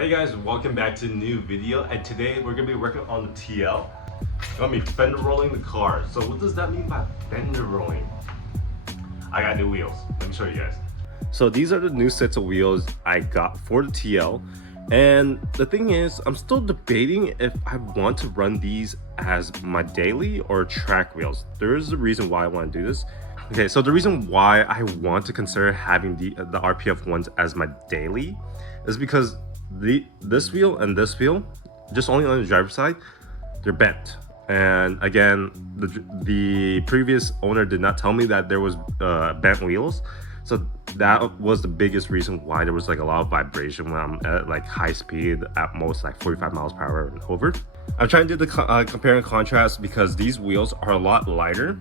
Hey guys, welcome back to a new video, and today we're gonna be working on the TL. We're gonna be fender rolling the car. So what does that mean by fender rolling? I got new wheels. Let me show you guys. So these are the new sets of wheels I got for the TL. And the thing is, I'm still debating if I want to run these as my daily or track wheels. There is a reason why I want to do this. Okay, so the reason why I want to consider having the RPF ones as my daily is because this wheel and this wheel, just only on the driver's side, they're bent. And again, the previous owner did not tell me that there was bent wheels. So that was the biggest reason why there was like a lot of vibration when I'm at like high speed, at most like 45 miles per hour and over. I'm trying to do the compare and contrast because these wheels are a lot lighter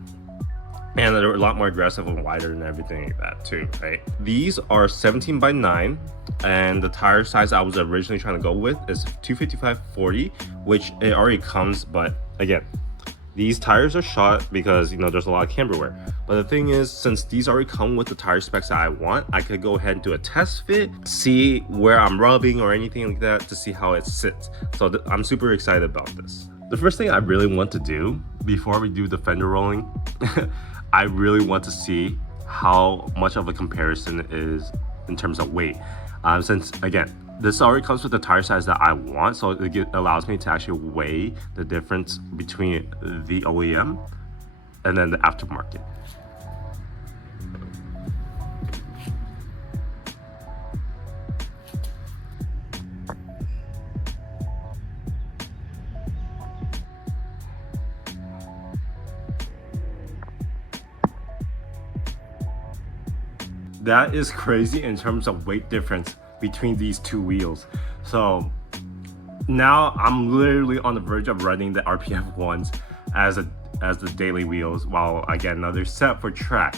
and they're a lot more aggressive and wider and everything like that too, right? These are 17 by 9, and the tire size I was originally trying to go with is 255/40, which it already comes, but again, these tires are shot because, you know, there's a lot of camber wear. But the thing is, since these already come with the tire specs that I want, I could go ahead and do a test fit, see where I'm rubbing or anything like that to see how it sits. So I'm super excited about this. The first thing I really want to do before we do the fender rolling, I really want to see how much of a comparison is in terms of weight. Since again, this already comes with the tire size that I want, so it allows me to actually weigh the difference between the OEM and then the aftermarket. That is crazy in terms of weight difference between these two wheels. So now I'm literally on the verge of running the RPF ones as the daily wheels, while I get another set for track.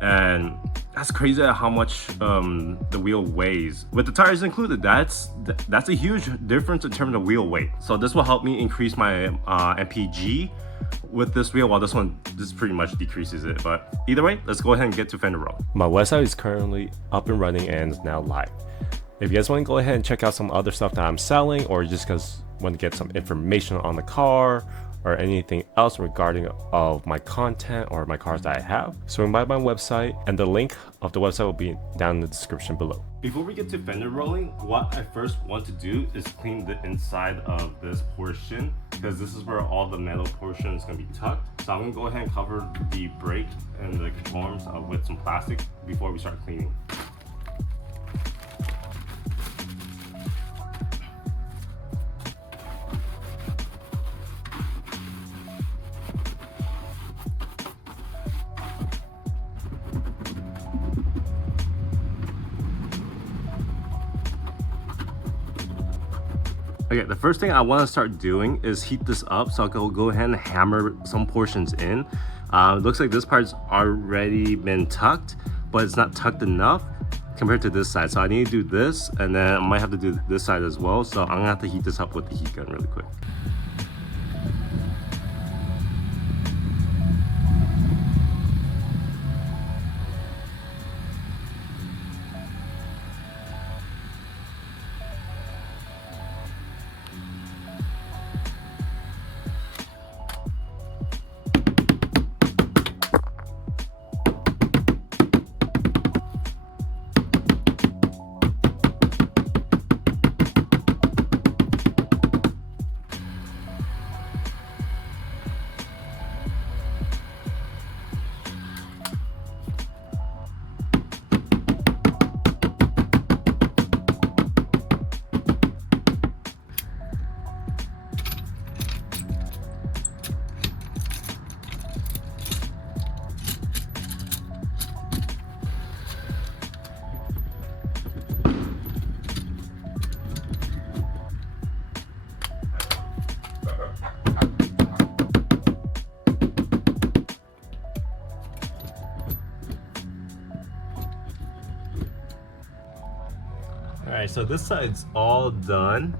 And that's crazy how much the wheel weighs with the tires included. That's a huge difference in terms of wheel weight. So this will help me increase my MPG with this wheel, while this pretty much decreases it. But either way, let's go ahead and get to fender roll. My website is currently up and running and is now live. If you guys want to go ahead and check out some other stuff that I'm selling, or just because want to get some information on the car or anything else regarding of my content or my cars that I have, swing by my website, and the link of the website will be down in the description below. Before we get to fender rolling, what I first want to do is clean the inside of this portion, because this is where all the metal portion is going to be tucked. So I'm going to go ahead and cover the brake and the control arms with some plastic before we start cleaning. Okay, the first thing I want to start doing is heat this up, so I'll go ahead and hammer some portions in. It looks like this part's already been tucked, but it's not tucked enough compared to this side. So I need to do this, and then I might have to do this side as well. So I'm gonna have to heat this up with the heat gun really quick. Alright, so this side's all done,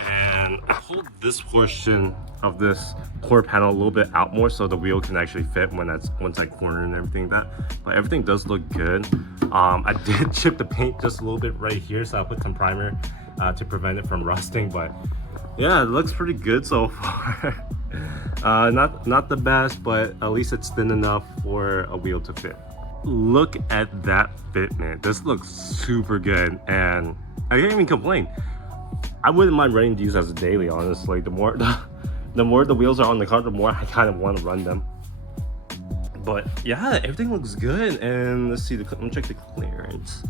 and I pulled this portion of this core panel a little bit out more so the wheel can actually fit once I corner and everything like that. But everything does look good. I did chip the paint just a little bit right here, so I'll put some primer to prevent it from rusting. But yeah, it looks pretty good so far. Not the best, but at least it's thin enough for a wheel to fit. Look at that fitment. This looks super good, and I can't even complain. I wouldn't mind running these as a daily, honestly. The more the wheels are on the car, the more I kind of want to run them. But yeah, everything looks good. And let's see, let me check the clearance.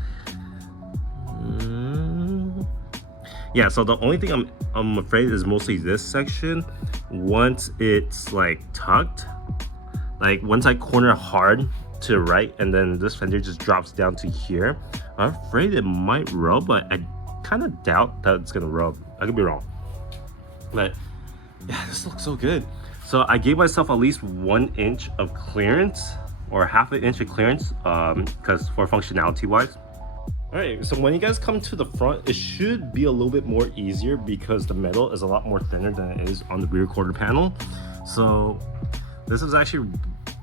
Yeah, so the only thing I'm afraid is mostly this section. Once it's like tucked, like once I corner hard to the right, and then this fender just drops down to here, I'm afraid it might rub, but I kind of doubt that it's gonna rub. I could be wrong, but yeah, this looks so good. So I gave myself at least 1 inch of clearance, or half an inch of clearance, because for functionality wise. All right, so when you guys come to the front, it should be a little bit more easier because the metal is a lot more thinner than it is on the rear quarter panel. So this is actually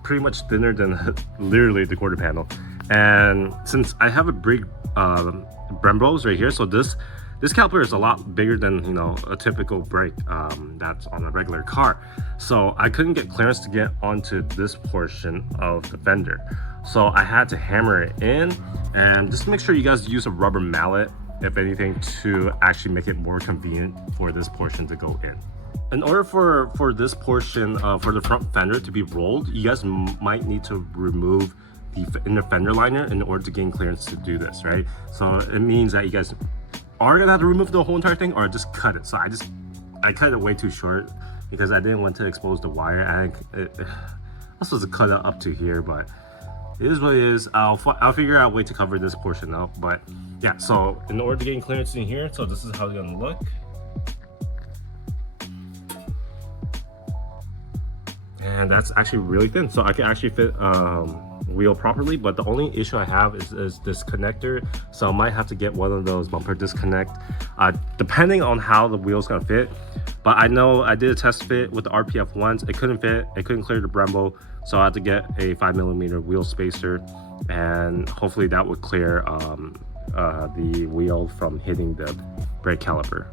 pretty much thinner than literally the quarter panel. And since I have a big Brembos right here, so this caliper is a lot bigger than, you know, a typical brake that's on a regular car. So I couldn't get clearance to get onto this portion of the fender. So I had to hammer it in, and just make sure you guys use a rubber mallet, if anything, to actually make it more convenient for this portion to go in. In order for this portion, for the front fender to be rolled, you guys might need to remove the inner fender liner in order to gain clearance to do this, right? So it means that you guys are gonna have to remove the whole entire thing, or just cut it. So I cut it way too short because I didn't want to expose the wire. And I'm supposed to cut it up to here, but it is what it is. I'll figure out a way to cover this portion up. But yeah, so in order to gain clearance in here, so this is how it's gonna look. And that's actually really thin, so I can actually fit wheel properly. But the only issue I have is this connector, so I might have to get one of those bumper disconnect, depending on how the wheel's gonna fit. But I know I did a test fit with the RPF once. It couldn't fit, it couldn't clear the Brembo, so I had to get a 5mm wheel spacer, and hopefully that would clear the wheel from hitting the brake caliper.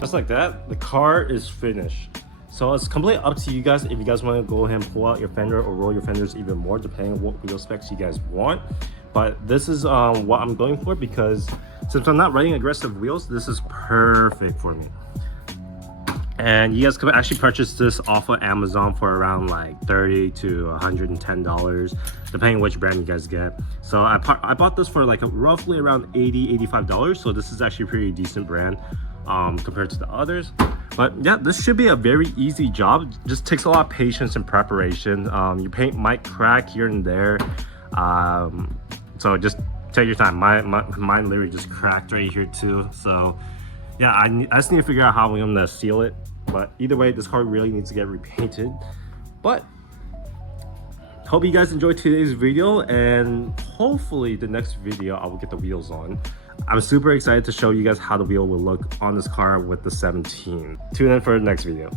Just like that, the car is finished. So it's completely up to you guys if you guys want to go ahead and pull out your fender or roll your fenders even more, depending on what wheel specs you guys want. But this is what I'm going for, because since I'm not riding aggressive wheels, this is perfect for me. And you guys can actually purchase this off of Amazon for around like $30 to $110, depending which brand you guys get. So I bought this for like roughly around $80, $85. So this is actually a pretty decent brand compared to the others. But yeah, this should be a very easy job. Just takes a lot of patience and preparation. Your paint might crack here and there. So just take your time. Mine literally just cracked right here too. So yeah, I just need to figure out how I'm gonna seal it. But either way, this car really needs to get repainted. But hope you guys enjoyed today's video, and hopefully the next video I will get the wheels on. I'm super excited to show you guys how the wheel will look on this car with the 17. Tune in for the next video.